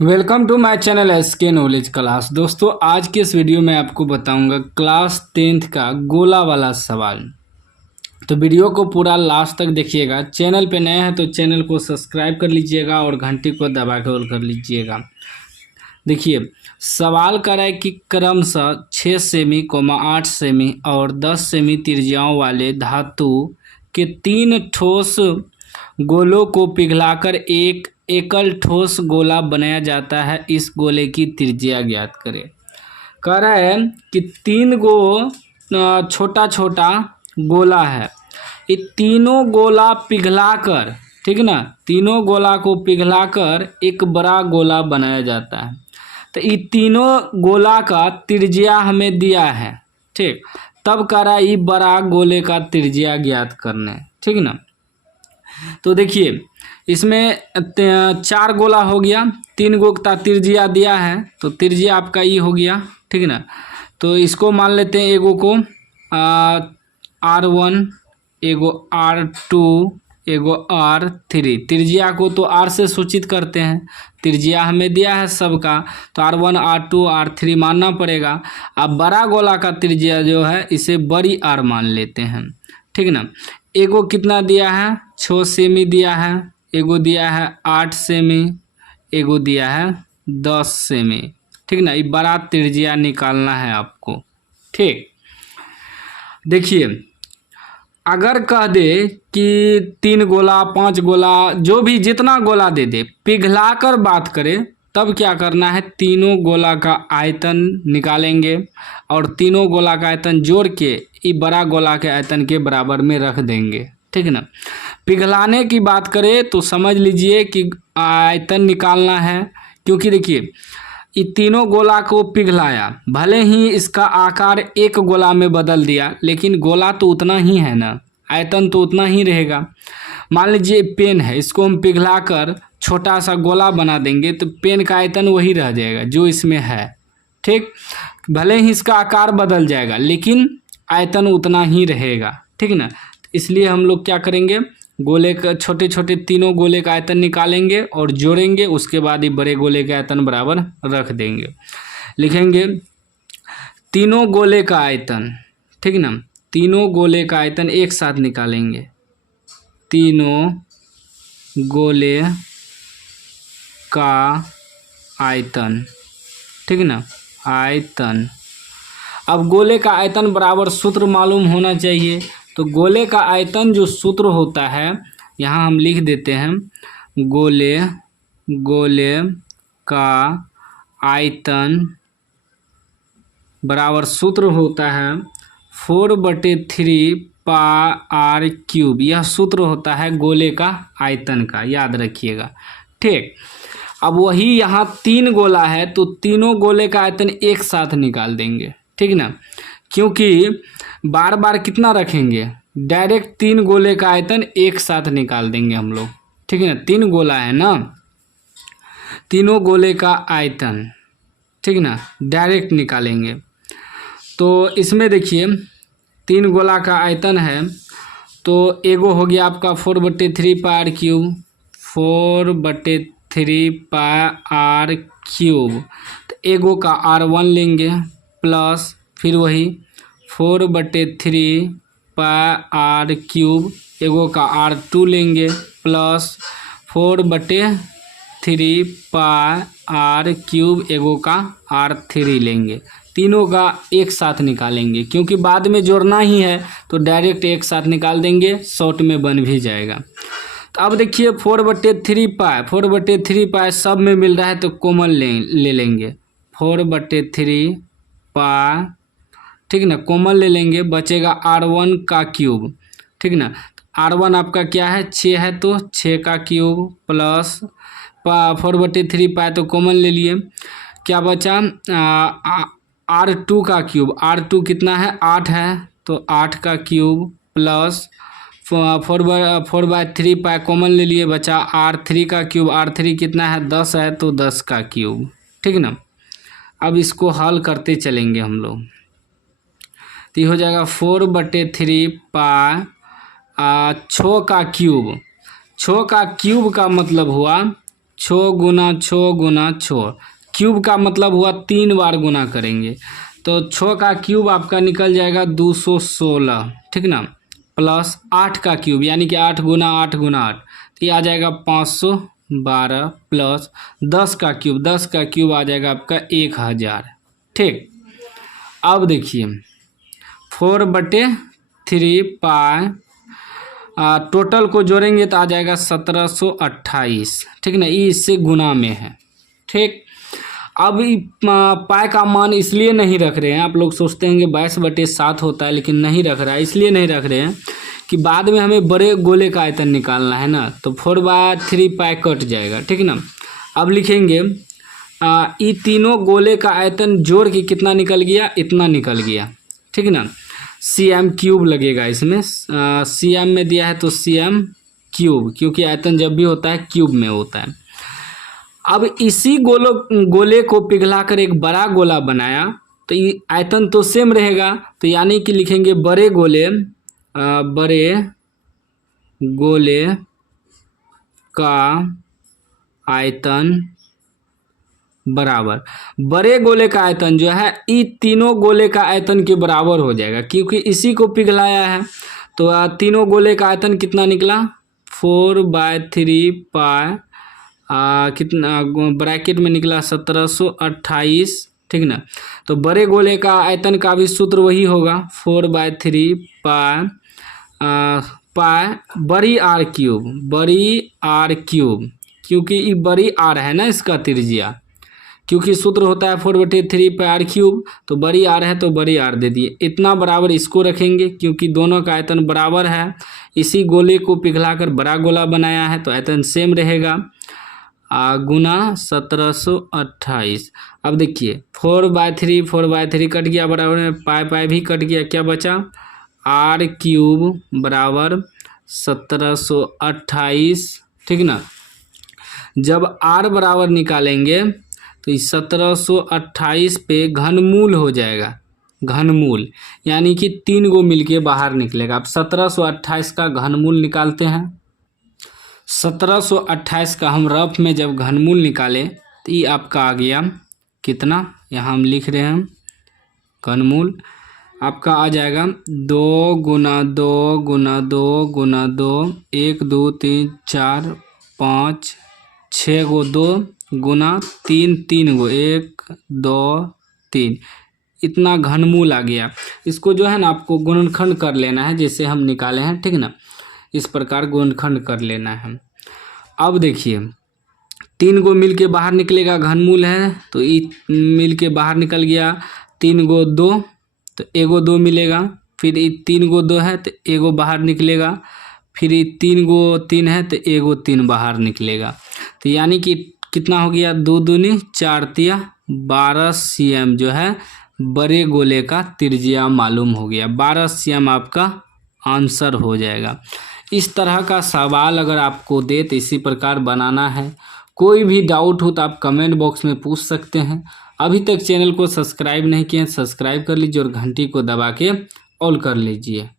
Welcome to my channel SK knowledge class. दोस्तों आज के इस वीडियो में आपको बताऊंगा क्लास 10th का गोला वाला सवाल। तो वीडियो को पूरा लास्ट तक देखिएगा। चैनल पे नए हैं तो चैनल को सब्सक्राइब कर लीजिएगा और घंटी को दबा के ऑल कर लीजिएगा। देखिए सवाल कर रहा है कि क्रमशः 6 सेमी, 8 सेमी और 10 सेमी त्रिज्याओं वाले धातु के 3 ठोस गोलों को पिघलाकर एक एकल ठोस गोला बनाया जाता है। इस गोले की त्रिज्या ज्ञात करें। कह रहा है कि 3 गो छोटा छोटा गोला है। ये तीनों गोला पिघलाकर, ठीक ना, तीनों गोला को पिघलाकर एक बड़ा गोला बनाया जाता है। तो ये तीनों गोला का त्रिज्या हमें दिया है, ठीक। तब कह रहा है ये बड़ा गोले का त्रिज्या ज्ञात करने, ठीक ना। तो देखिए इसमें 4 गोला हो गया, 3 गो का त्रिज्या दिया है तो त्रिज्या आपका ये हो गया, ठीक ना। तो इसको मान लेते हैं एगो को R1, एगो R2, एगो R3। त्रिज्या को तो R से सूचित करते हैं, त्रिज्या हमें दिया है सबका, तो R1, R2, R3 मानना पड़ेगा। अब बड़ा गोला का त्रिज्या जो है इसे बड़ी R मान लेते हैं, ठीक ना। एगो कितना दिया है, 6 सेमी दिया है, एगो दिया है 8 सेमी, एगो दिया है 10 सेमी, ठीक ना। ये बड़ा त्रिज्या निकालना है आपको, ठीक। देखिए अगर कह दे कि 3 गोला, 5 गोला, जो भी जितना गोला दे दे, पिघला कर बात करें तब क्या करना है, तीनों गोला का आयतन निकालेंगे और तीनों गोला का आयतन जोड़ के ये बड़ा गोला के आयतन के बराबर में रख देंगे, ठीक ना। पिघलाने की बात करें तो समझ लीजिए कि आयतन निकालना है, क्योंकि देखिए ये तीनों गोला को पिघलाया, भले ही इसका आकार एक गोला में बदल दिया लेकिन गोला तो उतना ही है ना, आयतन तो उतना ही रहेगा। मान लीजिए पेन है, इसको हम पिघला कर छोटा सा गोला बना देंगे तो पेन का आयतन वही रह जाएगा जो इसमें है, ठीक। भले ही इसका आकार बदल जाएगा लेकिन आयतन उतना ही रहेगा, ठीक ना। इसलिए हम लोग क्या करेंगे, गोले का छोटे छोटे तीनों गोले का आयतन निकालेंगे और जोड़ेंगे, उसके बाद ये बड़े गोले का आयतन बराबर रख देंगे। लिखेंगे तीनों गोले का आयतन, ठीक ना, तीनों गोले का आयतन एक साथ निकालेंगे, तीनों गोले का आयतन, ठीक ना, आयतन। अब गोले का आयतन बराबर सूत्र मालूम होना चाहिए, तो गोले का आयतन जो सूत्र होता है यहाँ हम लिख देते हैं, गोले का आयतन बराबर सूत्र होता है 4/3 πr³। यह सूत्र होता है गोले का आयतन का, याद रखिएगा, ठीक। अब वही यहाँ 3 गोला है तो तीनों गोले का आयतन एक साथ निकाल देंगे, ठीक ना, क्योंकि बार बार कितना रखेंगे, डायरेक्ट 3 गोले का आयतन एक साथ निकाल देंगे हम लोग, ठीक है ना। 3 गोला है ना, तीनों गोले का आयतन, ठीक ना, डायरेक्ट निकालेंगे। तो इसमें देखिए 3 गोला का आयतन है तो एगो हो गया आपका 4/3 πr³, 4/3 πr³। तो एगो का R1 लेंगे प्लस फिर वही 4/3 πr³, एगो का R2 लेंगे प्लस 4/3 πr³, एगो का R3 लेंगे। तीनों का एक साथ निकालेंगे क्योंकि बाद में जोड़ना ही है तो डायरेक्ट एक साथ निकाल देंगे, शॉर्ट में बन भी जाएगा। तो अब देखिए 4/3 π सब में मिल रहा है तो कॉमन ले लेंगे, 4/3 π, ठीक ना, कॉमन ले लेंगे, बचेगा R1 का क्यूब, ठीक ना। R1 आपका क्या है, 6 है तो 6 का क्यूब प्लस 4/3 π तो कॉमन ले लिए, क्या बचा R2 का क्यूब, R2 कितना है 8 है तो 8 का क्यूब प्लस 4/3 π कॉमन ले लिए, बचा R3 का क्यूब, R3 कितना है 10 है तो 10 का क्यूब, ठीक ना। अब इसको हल करते चलेंगे हम लोग, तो ये हो जाएगा 4/3 π 6 का क्यूब। 6 का क्यूब का मतलब हुआ 6 गुना 6 गुना 6। क्यूब का मतलब हुआ 3 बार गुना करेंगे, तो 6 का क्यूब आपका निकल जाएगा 216, ठीक ना, प्लस 8 का क्यूब यानी कि 8 गुना 8 गुना 8, तो ये आ जाएगा 512, प्लस 10 का क्यूब, 10 का क्यूब आ जाएगा आपका 1000, ठीक। अब देखिए 4/3 पाई, टोटल को जोड़ेंगे तो आ जाएगा 1728, ठीक ना, ये इससे गुना में है, ठीक। अब पाई का मान इसलिए नहीं रख रहे हैं, आप लोग सोचते हैं कि 22/7 होता है, लेकिन नहीं रख रहा है, इसलिए नहीं रख रहे हैं कि बाद में हमें बड़े गोले का आयतन निकालना है ना, तो 4/3 पाई कट जाएगा, ठीक ना। अब लिखेंगे ये तीनों गोले का आयतन जोड़ के कितना निकल गया, इतना निकल गया, ठीक ना। cm क्यूब लगेगा इसमें, cm में दिया है तो cm क्यूब, क्योंकि आयतन जब भी होता है क्यूब में होता है। अब इसी गोले को पिघलाकर एक बड़ा गोला बनाया, तो ये आयतन तो सेम रहेगा, तो यानी कि लिखेंगे बड़े गोले का आयतन बराबर, बड़े गोले का आयतन जो है ये तीनों गोले का आयतन के बराबर हो जाएगा, क्योंकि इसी को पिघलाया है। तो तीनों गोले का आयतन कितना निकला, 4/3 पाई, कितना ब्रैकेट में निकला 1728, ठीक ना। तो बड़े गोले का आयतन का भी सूत्र वही होगा, 4/3 पाई बड़ी आर क्यूब, क्योंकि ये बड़ी आर है ना इसका त्रिज्या, क्योंकि सूत्र होता है 4/3 पाई आर क्यूब, तो बड़ी आर है तो बड़ी आर दे दिए, इतना बराबर इसको रखेंगे, क्योंकि दोनों का आयतन बराबर है, इसी गोले को पिघलाकर बड़ा गोला बनाया है तो आयतन सेम रहेगा, गुना 1728। अब देखिए 4/3 कट गया, बराबर में पाई भी कट गया, क्या बचा, आर क्यूब बराबर 1728, ठीक ना। जब आर बराबर निकालेंगे तो इस 1728 पे घनमूल हो जाएगा, घनमूल यानी कि 3 गो मिलके बाहर निकलेगा। अब 1728 का घनमूल निकालते हैं। 1728 का हम रफ में जब घनमूल निकाले तो ये आपका आ गया कितना, यहाँ हम लिख रहे हैं घनमूल आपका आ जाएगा 2 गुना 2 गुना 2 गुना 2, 1 2 3 4 5 6 गो 2 गुना 3 गो 1 2 3, इतना घनमूल आ गया। इसको जो है ना आपको गुणनखंड कर लेना है, जैसे हम निकाले हैं, ठीक ना, इस प्रकार गुणनखंड कर लेना है। अब देखिए 3 गो मिल के बाहर निकलेगा, घनमूल है तो ये मिल के बाहर निकल गया, 3 गो 2 तो 1 गो 2 मिलेगा, फिर ये 3 गो 2 है तो 1 गो बाहर निकलेगा, फिर ये 3 गो 3 है तो 1 गो 3 बाहर निकलेगा, तो यानी कि कितना हो गया, 2 दूनी 4 तिया 12 cm जो है बड़े गोले का त्रिज्या मालूम हो गया। 12 cm आपका आंसर हो जाएगा। इस तरह का सवाल अगर आपको दे तो इसी प्रकार बनाना है। कोई भी डाउट हो तो आप कमेंट बॉक्स में पूछ सकते हैं। अभी तक चैनल को सब्सक्राइब नहीं किए, सब्सक्राइब कर लीजिए और घंटी को दबा के ऑल कर लीजिए।